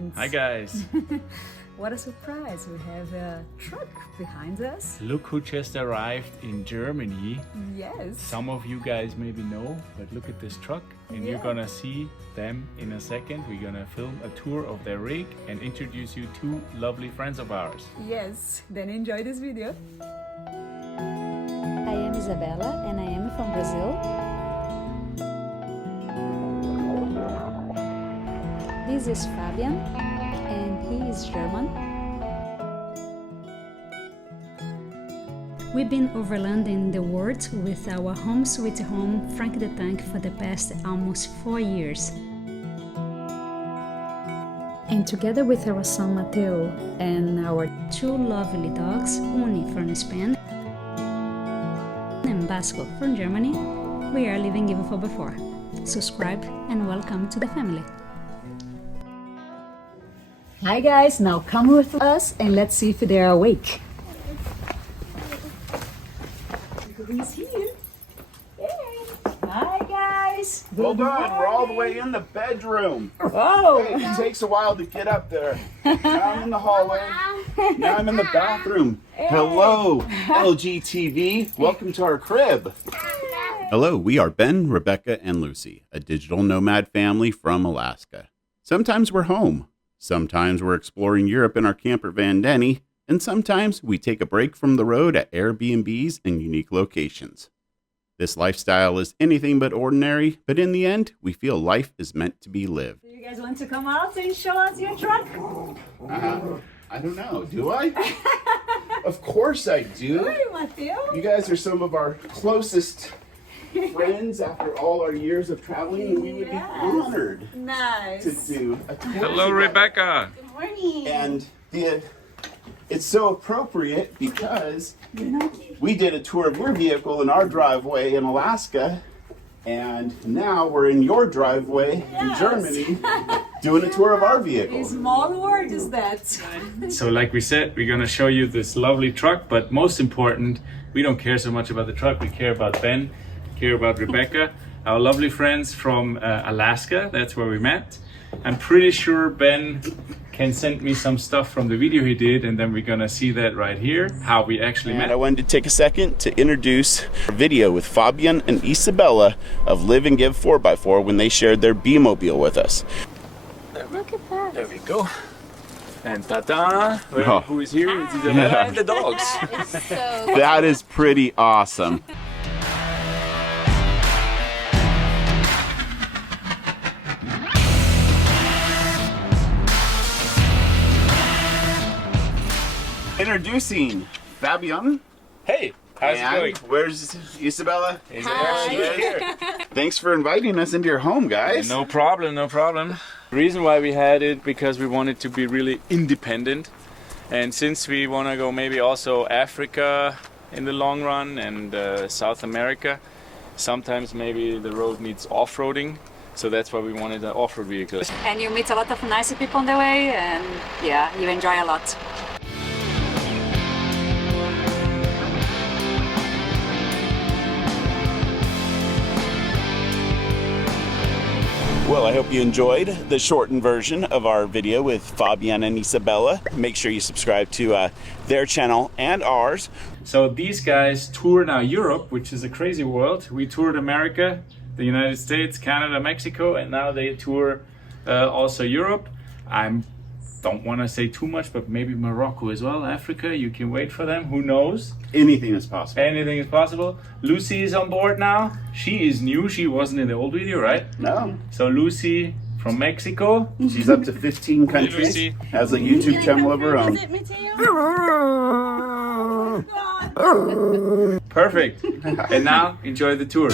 friends. Hi guys. What a surprise, we have a truck behind us. Look who just arrived in Germany. Yes. Some of you guys maybe know, but look at this truck and you're gonna see them in a second. We're gonna film a tour of their rig and introduce you to lovely friends of ours. Yes, then enjoy this video. I am Isabela and I am from Brazil. This is Fabian and he is German. We've been overlanding the world with our home sweet home Frank the Tank for the past almost 4 years. And together with our son Matheo and our 2 lovely dogs, Uni from Spain and Basco from Germany, we are living even for before. Subscribe and welcome to the family. Hi guys, now come with us and let's see if they're awake. Who's here? Hey. Hi guys. Well done, we're all the way in the bedroom. Oh. Hey, it takes a while to get up there. Now I'm in the hallway. Now I'm in the bathroom. Hello, LGTV. Welcome to our crib. Hello, we are Ben, Rebecca, and Lucy, a digital nomad family from Alaska. Sometimes we're home. Sometimes we're exploring Europe in our camper van Denny, and sometimes we take a break from the road at Airbnbs and unique locations. This lifestyle is anything but ordinary, but in the end, we feel life is meant to be lived. Do you guys want to come out and show us your truck? I don't know, do I? Of course I do. Hi, Matheo. You guys are some of our closest friends after all our years of traveling, and we would be honored to Nice. do a tour. Hello together. Rebecca. Good morning. And it's so appropriate because we did a tour of your vehicle in our driveway in Alaska, and now we're in your driveway in Germany doing a tour of our vehicle. Small word is that. So like we said, we're gonna show you this lovely truck, but most important, we don't care so much about the truck, we care about Ben, care about Rebecca, our lovely friends from Alaska. That's where we met. I'm pretty sure Ben can send me some stuff from the video he did, and then we're gonna see that right here, how we actually And met. I wanted to take a second to introduce a video with Fabian and Isabela of Live and Give 4x4 when they shared their B-Mobile with us. Look at that. There we go. And ta-da! Oh. Who is here? It's Isabela and the dogs. It's so That is pretty awesome. Introducing Fabian. Hey, how's it And going? where's Isabela? Isabella, she's here. Thanks for inviting us into your home, guys. No problem, no problem. The reason why we had it, because we wanted to be really independent. And since we want to go maybe also Africa in the long run and South America, sometimes maybe the road needs off-roading. So that's why we wanted an off-road vehicle. And you meet a lot of nice people on the way and yeah, you enjoy a lot. Well, I hope you enjoyed the shortened version of our video with Fabian and Isabela. Make sure you subscribe to their channel and ours. So these guys tour now Europe, which is a crazy world. We toured America, the United States, Canada, Mexico, and now they tour also Europe. I don't want to say too much, but maybe Morocco as well, Africa. You can wait for them. Who knows? Anything is possible. Anything is possible. Lucy is on board now. She is new. She wasn't in the old video, right? No. So Lucy from Mexico. She's up to 15 countries. Lucy. Has a YouTube channel of her own. Perfect. And now enjoy the tour.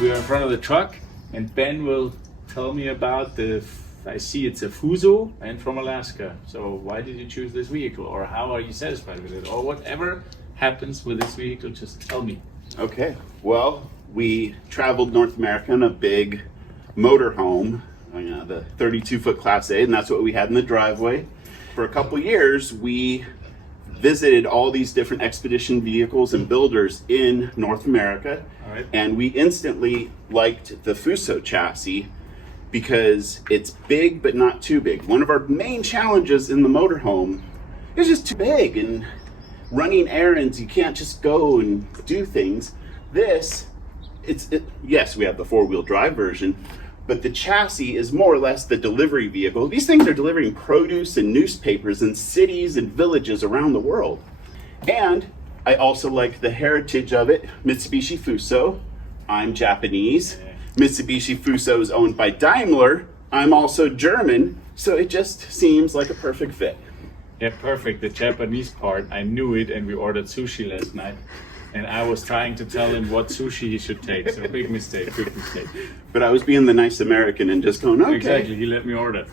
We are in front of the truck, and Ben will tell me about the I see it's a Fuso and from Alaska. So why did you choose this vehicle, or how are you satisfied with it, or whatever happens with this vehicle? Just tell me. Okay, well, we traveled North America in a big motorhome, the 32-foot Class A, and that's what we had in the driveway. For a couple years, we visited all these different expedition vehicles and builders in North America, and we instantly liked the Fuso chassis because it's big but not too big. One of our main challenges in the motorhome is just too big, and running errands, you can't just go and do things. Yes, we have the four-wheel drive version, but the chassis is more or less the delivery vehicle. These things are delivering produce and newspapers in cities and villages around the world. And I also like the heritage of it, Mitsubishi Fuso. I'm Japanese. Mitsubishi Fuso is owned by Daimler. I'm also German, so it just seems like a perfect fit. Yeah, perfect. The Japanese part, I knew it, and we ordered sushi last night. And I was trying to tell him what sushi he should take. So big mistake. But I was being the nice American and just going, okay. Exactly, he let me order.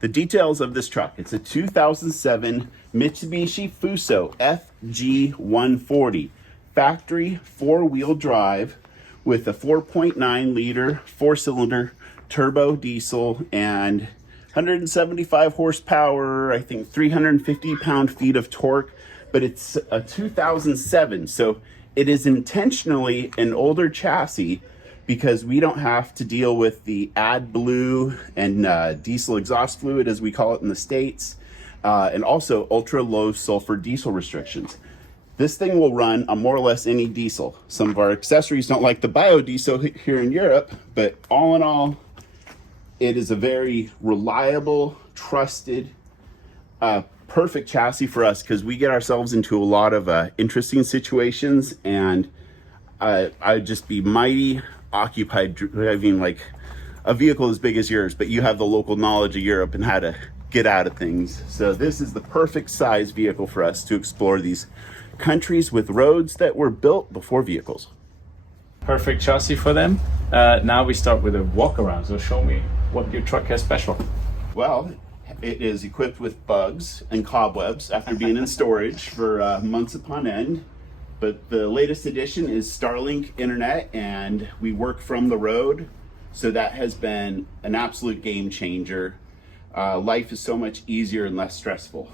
The details of this truck. It's a 2007 Mitsubishi Fuso FG140. Factory four-wheel drive with a 4.9 liter four-cylinder turbo diesel and 175 horsepower, I think 350 pound-feet of torque. But it's a 2007, so it is intentionally an older chassis because we don't have to deal with the AdBlue and diesel exhaust fluid, as we call it in the States, and also ultra low sulfur diesel restrictions. This thing will run on more or less any diesel. Some of our accessories don't like the biodiesel here in Europe, but all in all, it is a very reliable, trusted, perfect chassis for us because we get ourselves into a lot of interesting situations, and I'd just be mighty occupied driving like a vehicle as big as yours, but you have the local knowledge of Europe and how to get out of things. So this is the perfect size vehicle for us to explore these countries with roads that were built before vehicles. Perfect chassis for them. Now we start with a walk around. So show me what your truck has special. Well, it is equipped with bugs and cobwebs after being in storage for months upon end. But the latest addition is Starlink internet, and we work from the road. So that has been an absolute game changer. Life is so much easier and less stressful.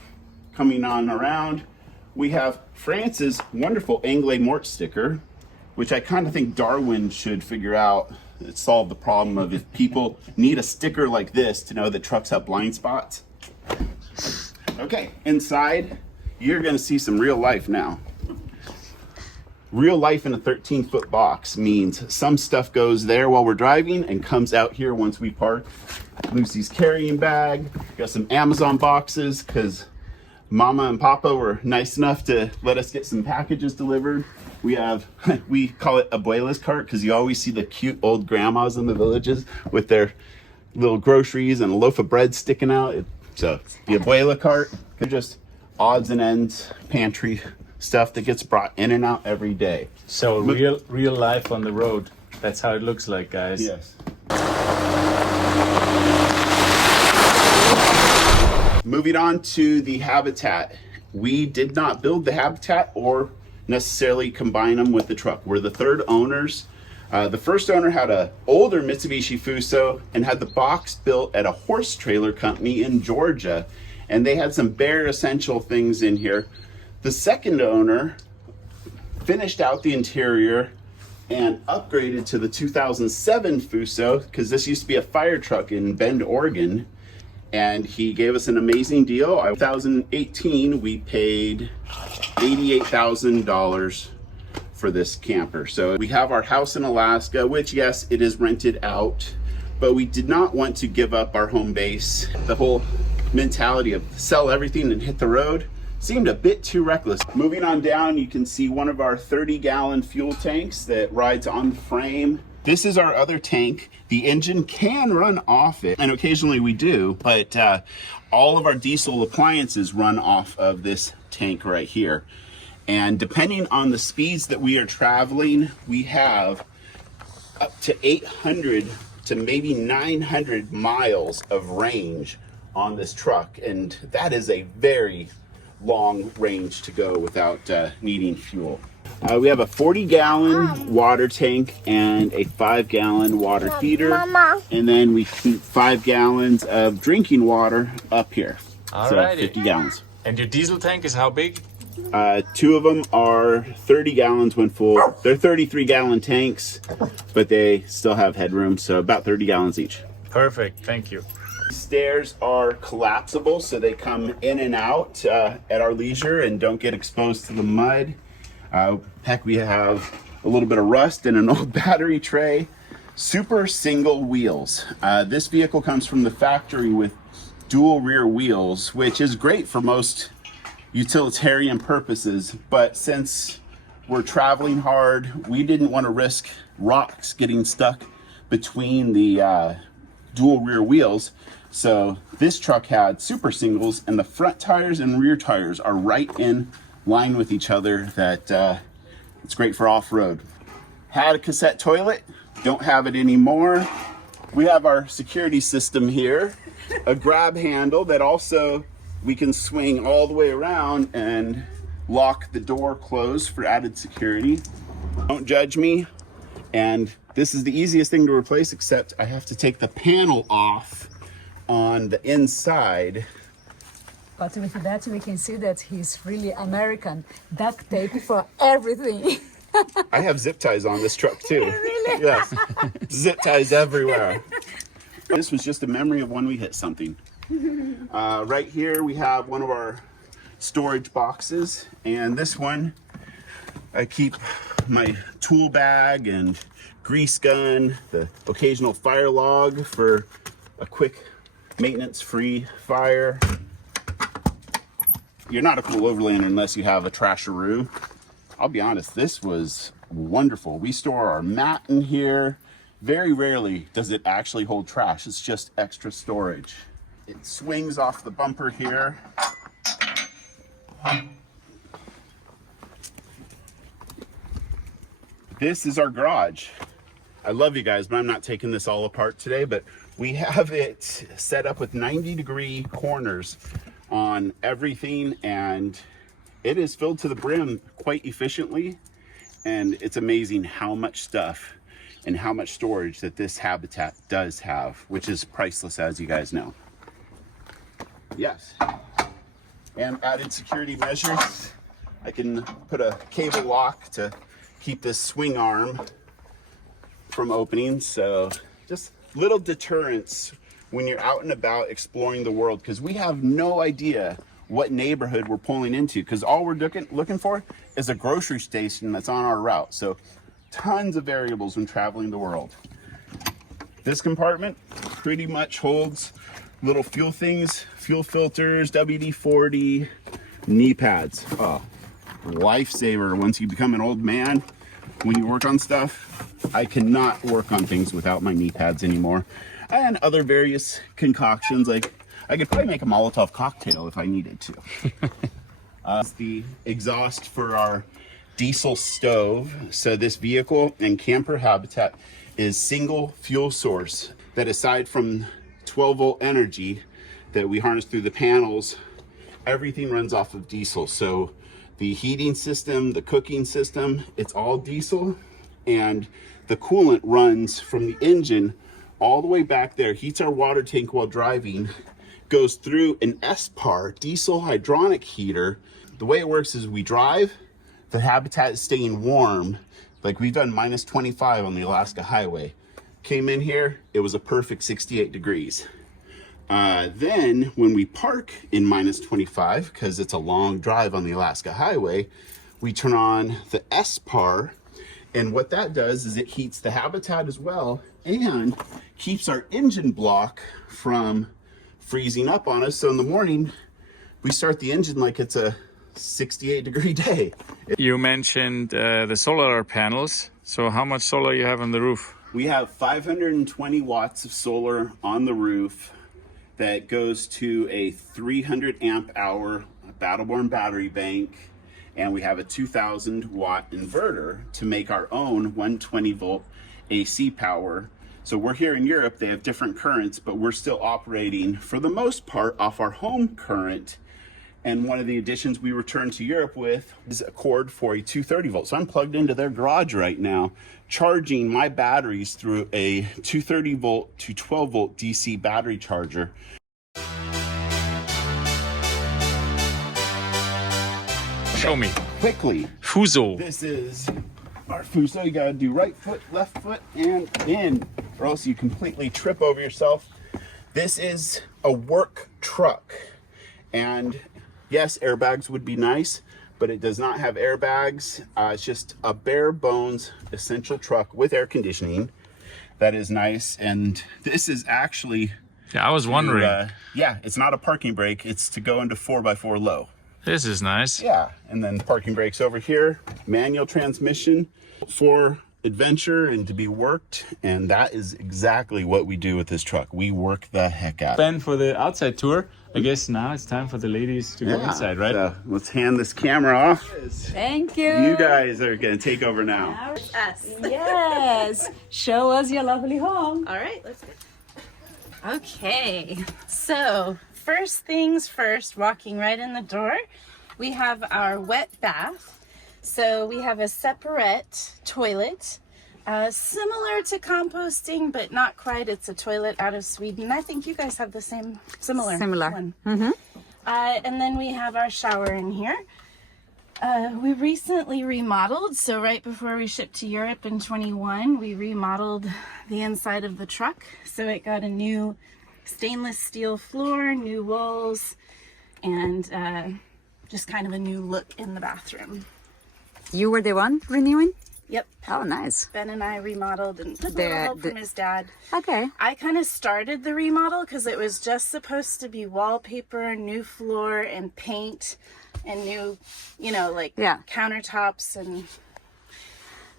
Coming on around, we have France's wonderful Anglais Mort sticker, which I kind of think Darwin should figure out. Solve the problem of if people need a sticker like this to know that trucks have blind spots. Okay, inside, you're gonna see some real life now. Real life in a 13-foot box means some stuff goes there while we're driving and comes out here once we park. Lucy's carrying bag, got some Amazon boxes because Mama and Papa were nice enough to let us get some packages delivered. We call it Abuela's cart because you always see the cute old grandmas in the villages with their little groceries and a loaf of bread sticking out. So the Abuela cart, they're just odds and ends pantry stuff that gets brought in and out every day. So real life on the road. That's how it looks like, guys. Yes. Moving on to the Habitat. We did not build the Habitat or necessarily combine them with the truck. We're the third owners. The first owner had an older Mitsubishi Fuso and had the box built at a horse trailer company in Georgia, and they had some bare essential things in here. The second owner finished out the interior and upgraded to the 2007 Fuso because this used to be a fire truck in Bend, Oregon, and he gave us an amazing deal. In 2018, we paid $88,000 for this camper. So we have our house in Alaska, which yes, it is rented out, but we did not want to give up our home base. The whole mentality of sell everything and hit the road seemed a bit too reckless. Moving on down, you can see one of our 30-gallon fuel tanks that rides on the frame. This is our other tank. The engine can run off it, and occasionally we do, but all of our diesel appliances run off of this tank right here. And depending on the speeds that we are traveling, we have up to 800 to maybe 900 miles of range on this truck, and that is a very long range to go without needing fuel. We have a 40-gallon water tank and a 5-gallon water heater, and then we keep 5 gallons of drinking water up here. So Alrighty. 50 gallons. And your diesel tank is how big? 2 of them are 30 gallons when full. They're 33-gallon tanks, but they still have headroom, so about 30 gallons each. Perfect, thank you. Stairs are collapsible, so they come in and out at our leisure and don't get exposed to the mud. Heck, we have a little bit of rust and an old battery tray. Super single wheels. This vehicle comes from the factory with dual rear wheels, which is great for most utilitarian purposes, but since we're traveling hard, we didn't want to risk rocks getting stuck between the dual rear wheels. So this truck had super singles, and the front tires and rear tires are right in line with each other. That it's great for off-road. Had a cassette toilet, don't have it anymore. We have our security system here, a grab handle that also we can swing all the way around and lock the door closed for added security. Don't judge me. And this is the easiest thing to replace, except I have to take the panel off on the inside. But with that, we can see that he's really American. Duct tape for everything. I have zip ties on this truck too. Really? Yes. Zip ties everywhere. This was just a memory of when we hit something. Right here we have one of our storage boxes, and this one I keep my tool bag and grease gun, the occasional fire log for a quick maintenance-free fire. You're not a cool Overlander unless you have a trasheroo. I'll be honest, this was wonderful. We store our mat in here. Very rarely does it actually hold trash. It's just extra storage. It swings off the bumper here. This is our garage. I love you guys, but I'm not taking this all apart today, but we have it set up with 90-degree corners on everything, and it is filled to the brim quite efficiently. And it's amazing how much stuff and how much storage that this habitat does have, which is priceless, as you guys know. Yes. And added security measures. I can put a cable lock to keep this swing arm from opening. So just little deterrents when you're out and about exploring the world, because we have no idea what neighborhood we're pulling into, because all we're looking for is a grocery station that's on our route. So tons of variables when traveling the world. This compartment pretty much holds little fuel things, fuel filters, WD-40, knee pads. Oh, lifesaver once you become an old man. When you work on stuff, I cannot work on things without my knee pads anymore. And other various concoctions, like I could probably make a Molotov cocktail if I needed to. It's the exhaust for our diesel stove. So this vehicle and camper habitat is single fuel source that, aside from 12-volt energy that we harness through the panels, everything runs off of diesel. So the heating system, the cooking system, it's all diesel, and the coolant runs from the engine all the way back there, heats our water tank while driving, goes through an SPAR, diesel hydronic heater. The way it works is we drive, the habitat is staying warm. Like we've done minus 25 on the Alaska highway. Came in here, it was a perfect 68 degrees. Then when we park in minus 25, because it's a long drive on the Alaska highway, we turn on the SPAR, and what that does is it heats the habitat as well and keeps our engine block from freezing up on us. So in the morning, we start the engine like it's a 68-degree day. You mentioned the solar panels. So how much solar you have on the roof? We have 520 watts of solar on the roof that goes to a 300 amp hour battle-born battery bank, and we have a 2,000 watt inverter to make our own 120 volt AC power. So we're here in Europe, they have different currents, but we're still operating for the most part off our home current. And one of the additions we returned to Europe with is a cord for a 230 volt. So I'm plugged into their garage right now, charging my batteries through a 230 volt to 12 volt DC battery charger. Show me. Quickly, Fuso. this is our Fuso. You gotta do right foot, left foot, and in, or else you completely trip over yourself. This is a work truck. And yes, airbags would be nice, but it does not have airbags. It's just a bare bones essential truck with air conditioning. That is nice. And this is actually, Yeah, I was wondering. yeah, it's not a parking brake. It's to go into 4x4 low. This is nice. Yeah, and then parking brakes over here, manual transmission for adventure and to be worked. And that is exactly what we do with this truck. We work the heck out. Ben, for the outside tour, I guess now it's time for the ladies to go inside, right? So let's hand this camera off. Thank you. You guys are gonna take over now. Us. Yes. Show us your lovely home. All right, let's go. Okay, so first things first, walking right in the door, we have our wet bath. So we have a separate toilet, similar to composting, but not quite. It's a toilet out of Sweden. I think you guys have the similar one. And then we have our shower in here. We recently remodeled, so right before we shipped to Europe in 21, we remodeled the inside of the truck. So it got a new stainless steel floor, new walls, and just kind of a new look in the bathroom. You were the one renewing? Yep. Oh, nice. Ben and I remodeled and took a little help from his dad. Okay. I kind of started the remodel because it was just supposed to be wallpaper, new floor, and paint, and new, you know, like countertops. And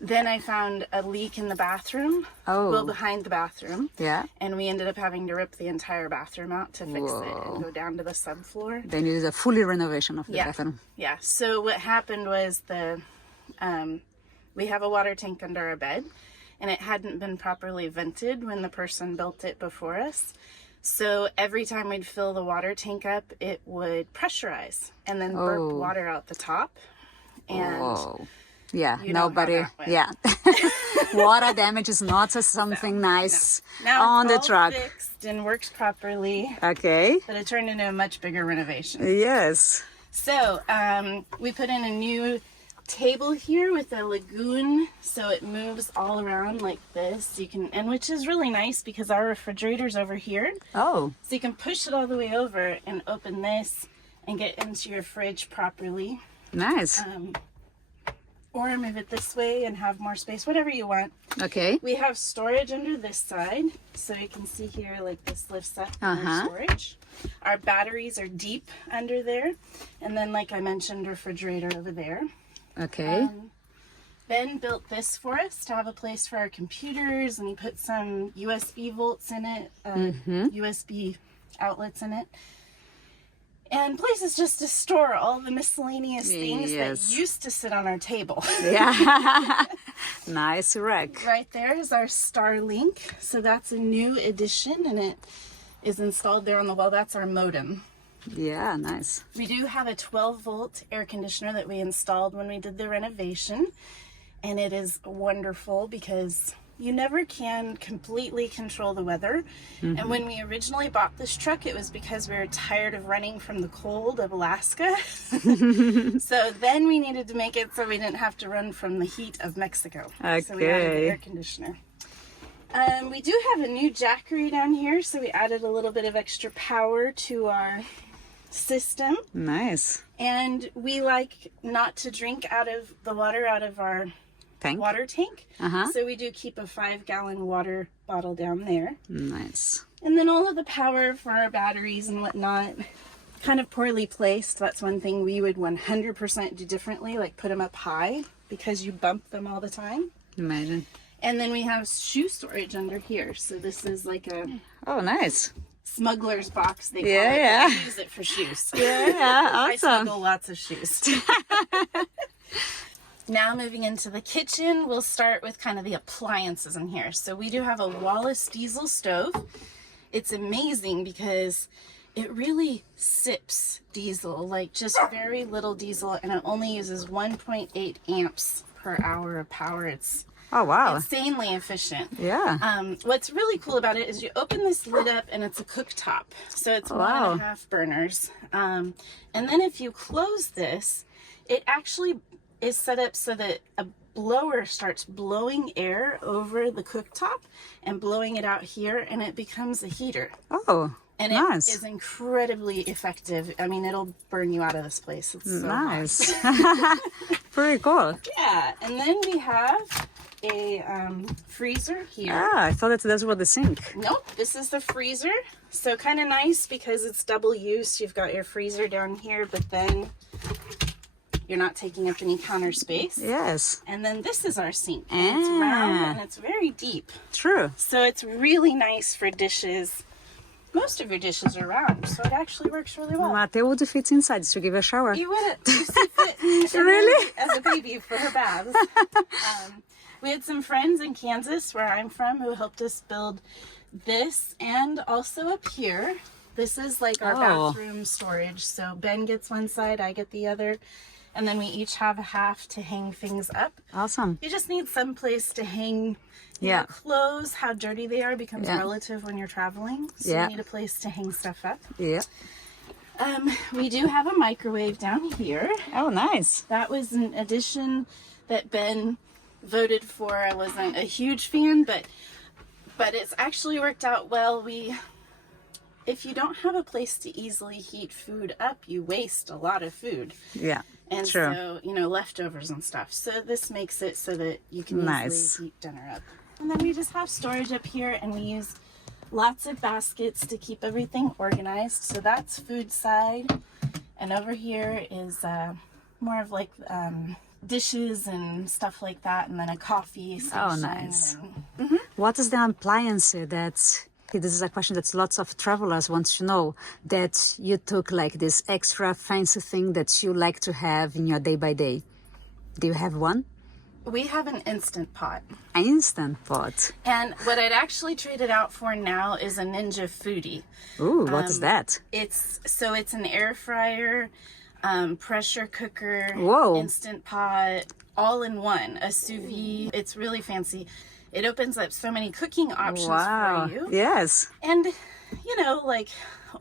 then I found a leak in the bathroom. Oh. Well, behind the bathroom. Yeah. And we ended up having to rip the entire bathroom out to fix it and go down to the subfloor. Then it is a fully renovation of the bathroom. Yeah. So what happened was we have a water tank under our bed, and it hadn't been properly vented when the person built it before us. So every time we'd fill the water tank up, it would pressurize and then burp water out the top. And yeah, you know nobody. how that went. Yeah, water damage is not something nice now on it's the all truck. fixed and works properly, Okay. but it turned into a much bigger renovation. Yes. So we put in a new table here with a lagoon, so it moves all around like this. You can, and which is really nice because our refrigerator's over here, Oh, so you can push it all the way over and open this and get into your fridge properly, nice. or move it this way and have more space, whatever you want. Okay. We have storage under this side, so you can see here, like this lifts up our storage. Our batteries are deep under there, and then like I mentioned, refrigerator over there. Okay. Ben built this for us to have a place for our computers, and he put some USB volts in it, USB outlets in it, and places just to store all the miscellaneous things that used to sit on our table. Yeah. Nice rack. Right there is our Starlink, so that's a new addition, and it is installed there on the wall. That's our modem. Yeah, nice. We do have a 12-volt air conditioner that we installed when we did the renovation, and it is wonderful because you never can completely control the weather. And when we originally bought this truck, it was because we were tired of running from the cold of Alaska. So then we needed to make it so we didn't have to run from the heat of Mexico. So we added the air conditioner. We do have a new jackery down here, so we added a little bit of extra power to our system. Nice. And we like not to drink out of the water out of our water tank. So we do keep a 5-gallon water bottle down there. Nice. And then all of the power for our batteries and whatnot, kind of poorly placed. That's one thing we would 100% do differently, like put them up high because you bump them all the time. Imagine. And then we have shoe storage under here. So this is like a nice. smuggler's box, they call it. Yeah. We use it for shoes. Yeah, I awesome. smuggle lots of shoes. Now moving into the kitchen, we'll start with kind of the appliances in here. So we do have a Wallace diesel stove. It's amazing because it really sips diesel, like just very little diesel, and it only uses 1.8 amps per hour of power. It's Oh, wow. insanely efficient. Yeah. What's really cool about it is you open this lid up and it's a cooktop. So it's Wow. 1.5 burners. And then if you close this, it actually is set up so that a blower starts blowing air over the cooktop and blowing it out here, and it becomes a heater. Oh, And nice. it is incredibly effective. I mean, it'll burn you out of this place. It's so hot. Nice. Pretty cool. Yeah, and then we have a freezer here. Ah, I thought that was the sink. Nope, this is the freezer. So kind of nice because it's double use. You've got your freezer down here, but then you're not taking up any counter space. Yes. And then this is our sink. And it's round and it's very deep. True. So it's really nice for dishes. Most of your dishes are round, so it actually works really well. Matheo would fit inside to give a shower. You would you see fit Really? as a baby for her baths. We had some friends in Kansas, where I'm from, who helped us build this, and also up here. This is like our bathroom storage. So Ben gets one side, I get the other, and then we each have a half to hang things up. Awesome. You just need some place to hang Yeah. your clothes. How dirty they are becomes relative when you're traveling. So Yeah. you need a place to hang stuff up. Yeah. We do have a microwave down here. Oh, nice. That was an addition that Ben voted for. I wasn't a huge fan, but it's actually worked out well. If you don't have a place to easily heat food up, you waste a lot of food. Yeah. And True. so, leftovers and stuff. So this makes it so that you can Nice. easily heat dinner up. And then we just have storage up here, and we use lots of baskets to keep everything organized. So that's food side. And over here is more of like dishes and stuff like that. And then a coffee station. Oh, nice. and- What is the appliance that, this is a question that lots of travelers want to know, that you took like this extra fancy thing that you like to have in your day by day? Do you have one? We have an Instant Pot. An Instant Pot. And what I'd actually traded out for now is a Ninja Foodie. Ooh, what is that? It's an air fryer, pressure cooker, Whoa. Instant Pot, all in one, a sous vide. It's really fancy. It opens up so many cooking options Wow. for you. Yes. And, like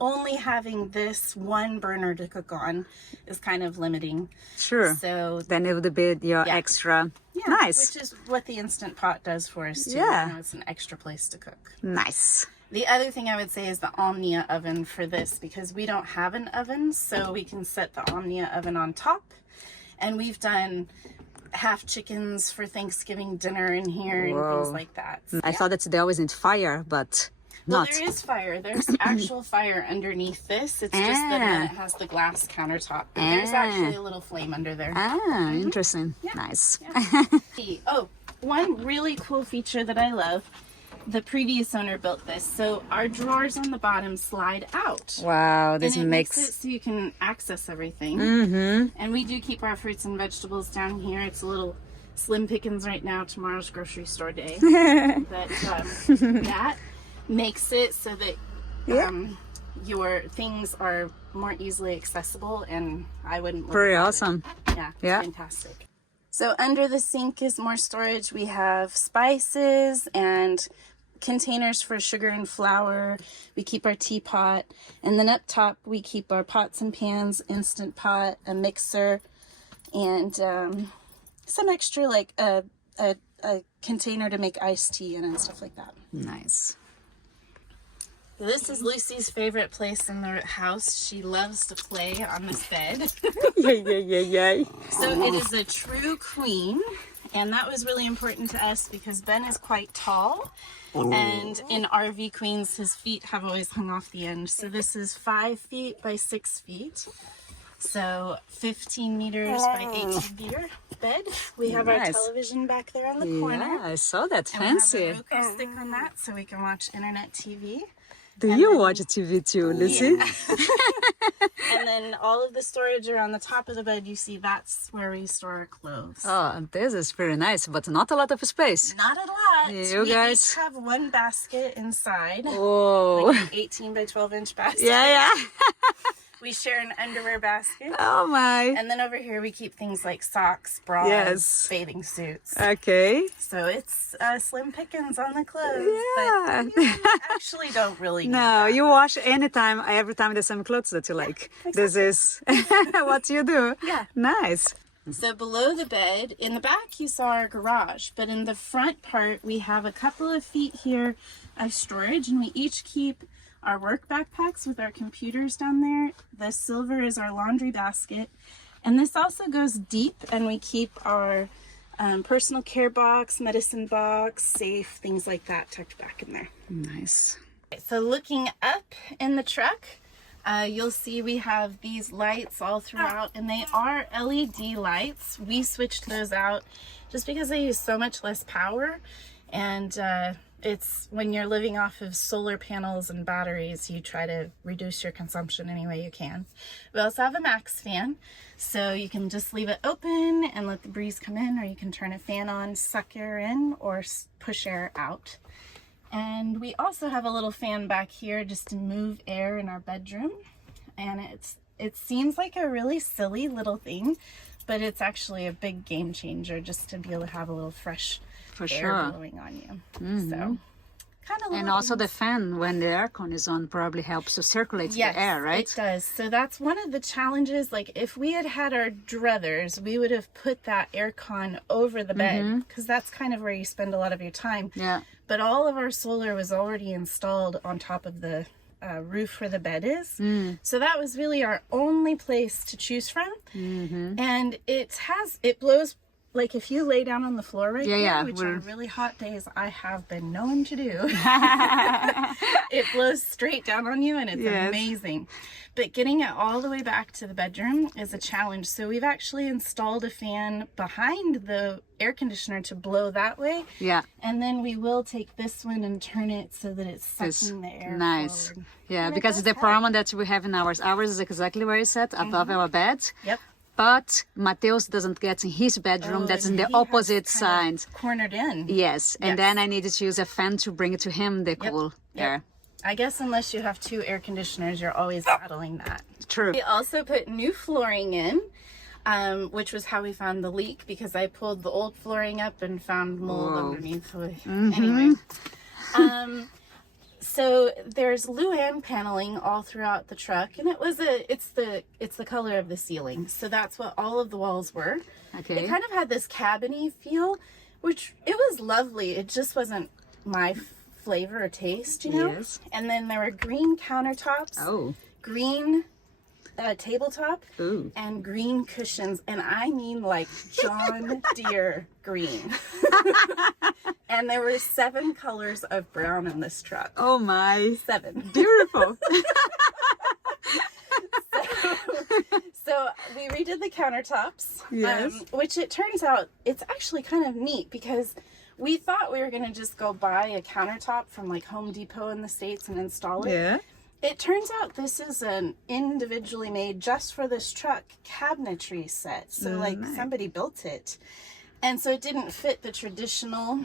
only having this one burner to cook on is kind of limiting. Sure. So Then it would be your extra. yeah, Nice. which is what the Instant Pot does for us too. Yeah. It's an extra place to cook. Nice. The other thing I would say is the Omnia oven for this, because we don't have an oven, so we can set the Omnia oven on top. And we've done half chickens for Thanksgiving dinner in here and things like that. So, I thought that they always need fire, but well, not. there is fire. There's actual fire underneath this. It's just that it has the glass countertop. But there's actually a little flame under there. Ah, interesting. Nice. Oh, one really cool feature that I love. The previous owner built this, so our drawers on the bottom slide out. Wow, this And it makes it makes so you can access everything. Mm-hmm. And we do keep our fruits and vegetables down here. It's a little slim pickings right now. Tomorrow's grocery store day. But that makes it so that your things are more easily accessible, and I wouldn't live pretty without it. awesome. Yeah, Yeah. fantastic. So under the sink is more storage. We have spices and containers for sugar and flour. We keep our teapot. And then up top, we keep our pots and pans, Instant Pot, a mixer, and some extra, like a container to make iced tea in and stuff like that. Nice. This is Lucy's favorite place in the house. She loves to play on this bed. Yeah. So it is a true queen, and that was really important to us because Ben is quite tall, and in RV queens his feet have always hung off the end. So this is 5 feet by 6 feet, so 15 meters by 18 meter bed. We have our Nice. television back there on the corner. Yeah, I saw that. And we have Fancy. a Roku stick on that so we can watch internet TV. Do you watch TV too, Lucy? And And then all of the storage around the top of the bed, you see that's where we store our clothes. Oh, this is pretty nice, but not a lot of space. Not a lot. You we guys each have one basket inside. Whoa. Like an 18 by 12 inch basket. Yeah. We share an underwear basket. Oh my. And then over here we keep things like socks, bras, Yes. bathing suits. Okay. So it's slim pickings on the clothes. Yeah. But you actually don't really need No, that. you wash anytime, every time the same clothes that you like. This is what you do. Yeah. Nice. So below the bed, in the back you saw our garage, but in the front part we have a couple of feet here of storage, and we each keep our work backpacks with our computers down there. The silver is our laundry basket, and this also goes deep, and we keep our personal care box, medicine box, safe, things like that tucked back in there. Nice. So looking up in the truck, you'll see we have these lights all throughout, and they are LED lights. We switched those out just because they use so much less power, and it's when you're living off of solar panels and batteries, you try to reduce your consumption any way you can. We also have a max fan, so you can just leave it open and let the breeze come in, or you can turn a fan on, suck air in, or push air out. And we also have a little fan back here just to move air in our bedroom. And it seems like a really silly little thing, but it's actually a big game changer just to be able to have a little fresh For air sure. blowing on you. So kind of. And also the fan, when the aircon is on, probably helps to circulate the air, right? It does. So that's one of the challenges. Like if we had had our druthers, we would have put that aircon over the bed, because that's kind of where you spend a lot of your time. Yeah. But all of our solar was already installed on top of the roof where the bed is. So that was really our only place to choose from. And it blows, like if you lay down on the floor right now, which on really hot days I have been known to do, it blows straight down on you, and it's amazing. But getting it all the way back to the bedroom is a challenge. So we've actually installed a fan behind the air conditioner to blow that way. Yeah. And then we will take this one and turn it so that it's sucking the air nice. forward. Yeah, And it because does the help. problem that we have in ours is exactly where it's at, above our bed. Yep. But Mateo's doesn't get in his bedroom. That's in and the he has opposite kind side. of cornered in. Yes, and Yes. then I needed to use a fan to bring it to him, the cool air. I guess unless you have two air conditioners, you're always battling that. True. We also put new flooring in, which was how we found the leak, because I pulled the old flooring up and found mold underneath. Anyway. So there's Luan paneling all throughout the truck, and it's the color of the ceiling. So that's what all of the walls were. Okay. It kind of had this cabiny feel, which it was lovely. It just wasn't my flavor or taste, you know? Yes. And then there were green countertops, Oh. green tabletop, Ooh. and green cushions. And I mean like John Deere green. And there were 7 colors of brown in this truck. Oh my. 7. Beautiful. So we redid the countertops, Yes. which it turns out it's actually kind of neat, because we thought we were going to just go buy a countertop from like Home Depot in the States and install it. Yeah. It turns out this is an individually made, just for this truck, cabinetry set. So like somebody built it. And so it didn't fit the traditional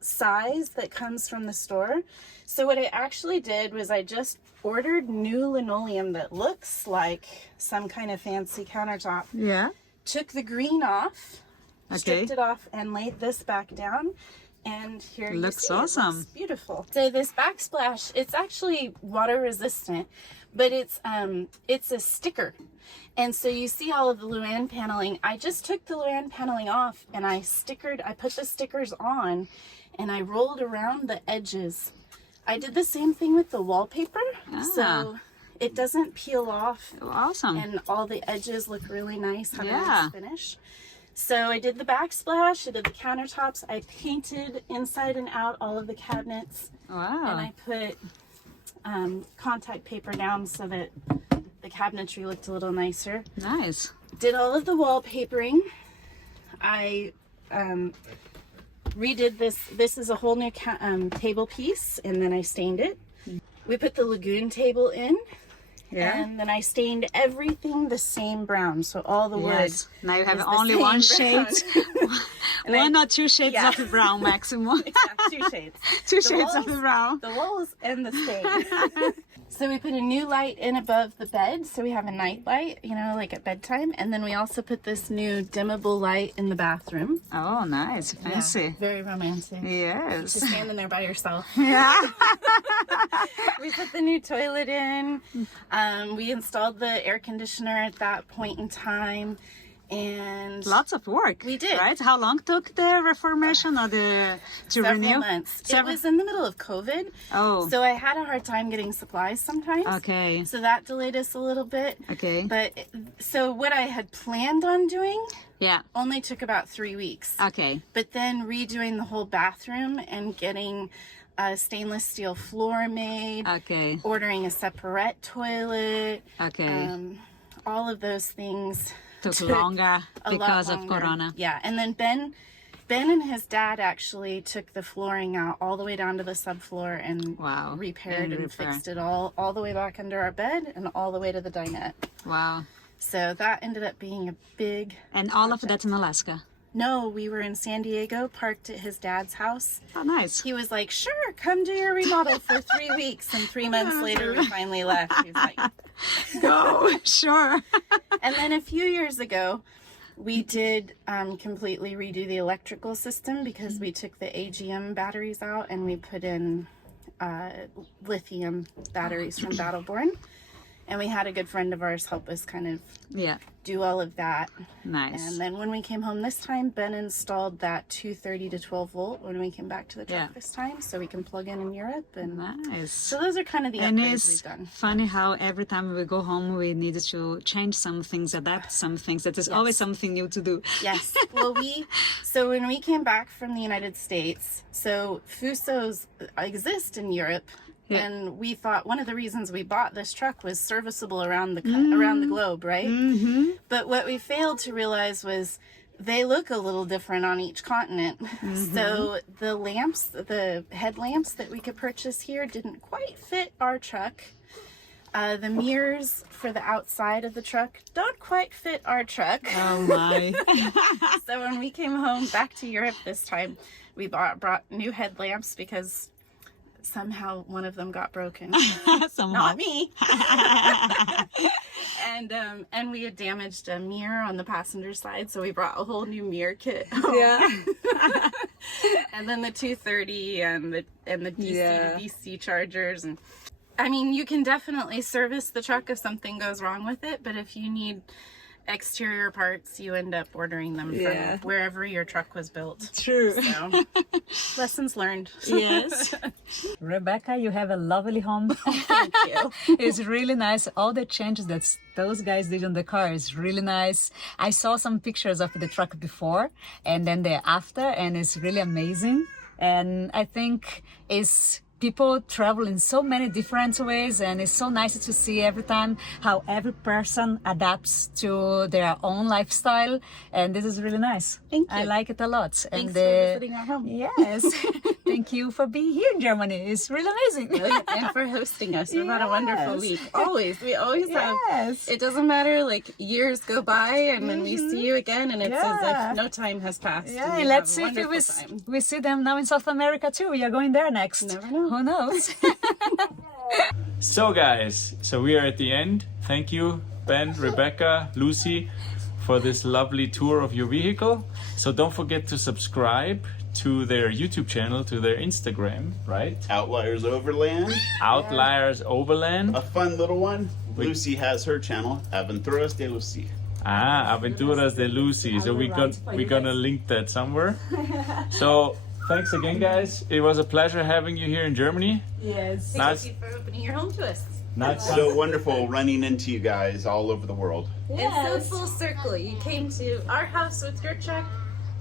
size that comes from the store. So what I actually did was I just ordered new linoleum that looks like some kind of fancy countertop. Yeah. Took the green off, Okay. stripped it off, and laid this back down. And here you Looks see awesome. It looks beautiful. So this backsplash, it's actually water resistant, but it's a sticker. And so you see all of the Luan paneling. I just took the Luan paneling off, and I put the stickers on, and I rolled around the edges. I did the same thing with the wallpaper, so it doesn't peel off, Awesome. and all the edges look really nice, have a Yeah. nice finish. So I did the backsplash, I did the countertops, I painted inside and out all of the cabinets, and Wow. I put contact paper down so that the cabinetry looked a little nicer. Nice. Did all of the wallpapering. I redid this. This is a whole new table piece, and then I stained it. We put the lagoon table in, Yeah. And then I stained everything the same brown, so all the wood. Yes. Now you have is the only same one brown. shade. One or two shades Yeah. of the brown maximum. Exactly, 2 shades. Two The shades of the walls- brown. The walls and the stain. So we put a new light in above the bed, so we have a night light, you know, like at bedtime. And then we also put this new dimmable light in the bathroom. Oh, nice. Fancy. Very romantic. Yes. Just standing there by yourself. Yeah. We put the new toilet in. We installed the air conditioner at that point in time. And Lots of work. We did. Right? How long took the reformation or to several renew? months. Several- It was in the middle of COVID. Oh. So I had a hard time getting supplies sometimes. Okay. So that delayed us a little bit. Okay. But so what I had planned on doing Yeah. only took about 3 weeks. Okay. But then redoing the whole bathroom and getting a stainless steel floor made, Okay. ordering a separate toilet, Okay. all of those things Took longer a lot because of longer. Corona. Yeah, and then Ben and his dad actually took the flooring out all the way down to the subfloor and Wow. repaired and repair. fixed it all the way back under our bed and all the way to the dinette. Wow. So that ended up being a big. And all of that in Alaska. No, we were in San Diego, parked at his dad's house. Oh, nice. He was like, "Sure, come do your remodel for 3 weeks." And 3 months later, we finally left. He was like, Go. Sure. and then a few years ago, we did completely redo the electrical system because we took the AGM batteries out and we put in lithium batteries from Battleborn. And we had a good friend of ours help us kind of Yeah. do all of that. Nice. And then when we came home this time, Ben installed that 230 to 12 volt when we came back to the truck Yeah. this time, so we can plug in Europe. And Nice. so those are kind of the And upgrades it's we've done. funny how every time we go home, we needed to change some things, adapt some things. That is always something new to do. Yes. Well, so when we came back from the United States, so Fusos exist in Europe. Yeah. And we thought one of the reasons we bought this truck was serviceable around the around the globe, right? Mm-hmm. But what we failed to realize was they look a little different on each continent. So the lamps, the headlamps that we could purchase here didn't quite fit our truck. The mirrors for the outside of the truck don't quite fit our truck. Oh my. So when we came home back to Europe this time, we brought new headlamps because somehow one of them got broken. Somehow. Not me. And we had damaged a mirror on the passenger side, so we brought a whole new mirror kit home. Yeah. And then the 230 and the DC Yeah. to DC chargers. And I mean, you can definitely service the truck if something goes wrong with it, but if you need exterior parts, you end up ordering them Yeah. from wherever your truck was built. True. So, lessons learned. Yes. Rebecca, you have a lovely home. Thank you. It's really nice. All the changes that those guys did on the car is really nice. I saw some pictures of the truck before and then the after, and it's really amazing. And I think it's people travel in so many different ways, and it's so nice to see every time how every person adapts to their own lifestyle, and this is really nice. Thank you. I like it a lot. Thanks for visiting our home. Yes. Thank you for being here in Germany. It's really amazing. And for hosting us. We've had a wonderful Yes. week. Always. We always have. Yes. It doesn't matter, like years go by and then we see you again and it's as Yeah. if no time has passed. Yeah, and we let's have a see if wonderful time. we see them now in South America too. We are going there next. Never know. Who knows? So guys, so we are at the end. Thank you, Ben, Rebecca, Lucy, for this lovely tour of your vehicle. So don't forget to subscribe to their YouTube channel, to their Instagram, right? Outliers Overland, Outliers Overland. a fun little one. Lucy has her channel, Aventuras de Lucy. Aventuras de Lucy. So we're gonna link that somewhere. So thanks again, guys. It was a pleasure having you here in Germany. Yes. Now Thank you for opening your home to us. now it's So wonderful running into you guys all over the world. It's so full circle. You came to our house with your truck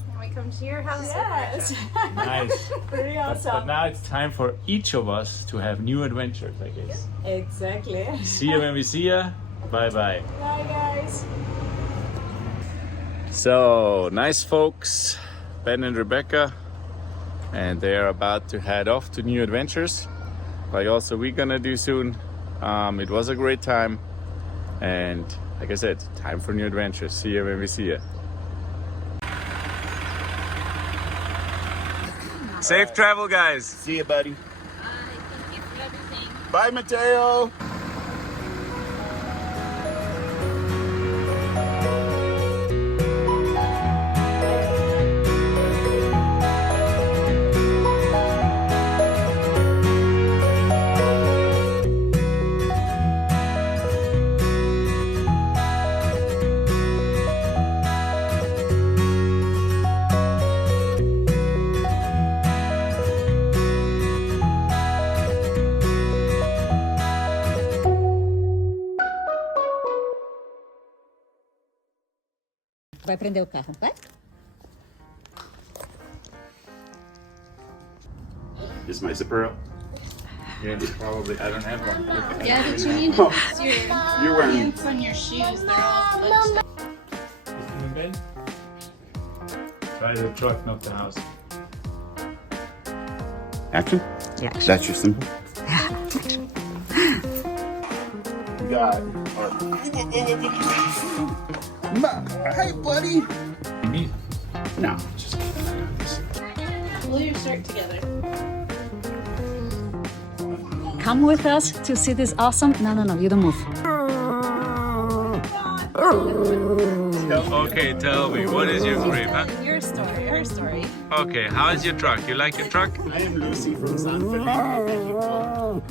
and we come to your house with our truck. nice. Pretty But awesome. now it's time for each of us to have new adventures, I guess. Exactly. See you when we see you. Bye bye. Bye, guys. So, nice folks, Ben and Rebecca, and they are about to head off to new adventures, like also we're gonna do soon. It was a great time, and like I said, time for new adventures. See you when we see you. Safe travel, guys. See you, buddy. Thank you for everything. Bye, Matteo. Vai prender o carro, vai? Is my zipper up? Yeah, probably. I don't have one. Yeah, but you need to use your You're wearing. pants on your shoes. They're all pushed. Ben? Try the truck, not the house. Action? Yeah. That's your symbol? We got our... Hey, buddy! Me? No, just Pull your shirt together. Come with us to see this awesome... No, you don't move. Okay, tell me, what is your crib, huh? Your story, her story. Okay, how is your truck? You like your truck? I am Lucy from San Felipe, Mexico.